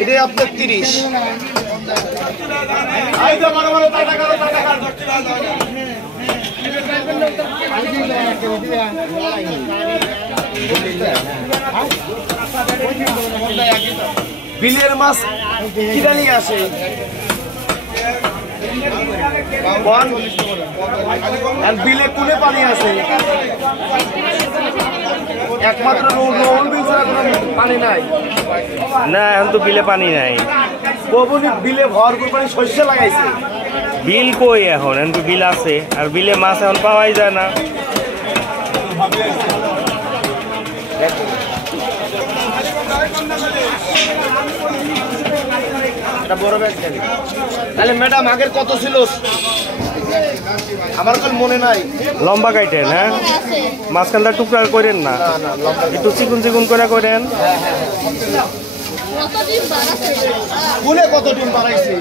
এটা আপনার 30। বিলের মাছ কিনা নিয়ে আসে বিলে কোনে পানি আছে একমাত্র পানি নাই না এখন তো বিলে পানি নাই বিলে ভরপুর পানি শস্য লাগাইছে বিল কই এখন তো বিল আছে আর বিলে মাছ এখন পাওয়াই যায় না বড় ব্যাগ তাহলে ম্যাডাম আগের কত ছিল আমার তো মনে নাই লম্বা কাটেন হ্যাঁ মাঝখানটা টুকরা করেন না একটু চিকুন চিকুন করে করেন কত ডিম বাড়াইছে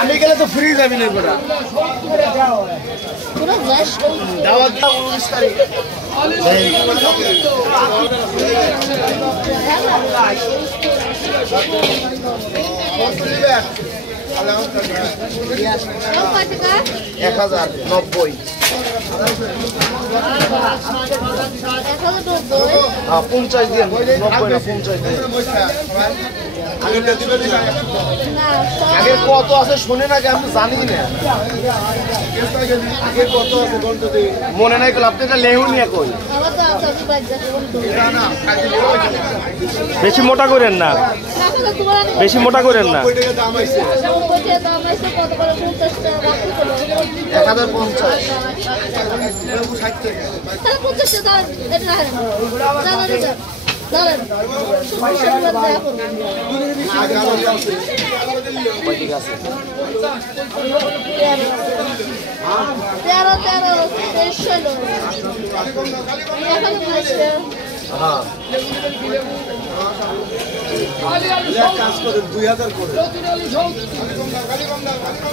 আমি গেলে তো ফ্রি যাবি না গোটা দাওয়াত দাও 19 তারিখ $1090 50 দিয়ে 90 না 50 দিয়ে আগে কত আছে শুনে না আমি জানি না আগে কত আছে মনে নাই আপনি এটা লেহু নিয়ে কই বেশি মোটা করেন না বেশি মোটা করেন না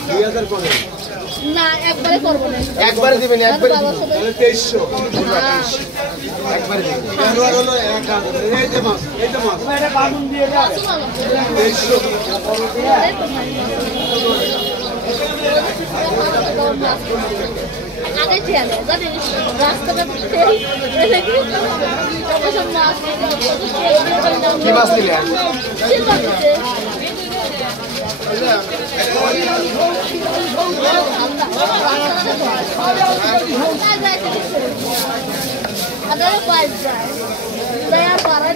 2000 করে না একবারে করব না একবারে দিবেন একবারে 2300 একবারে দিবেন জানুয়ার হলো 1000 এই যে মাছ এটা বাগুন দিয়ে দাও 2300 আগে চলে জানিস রাস্তাটা এসে কি সব মাছ কি মাছ নিলেন ada apa aja saya parah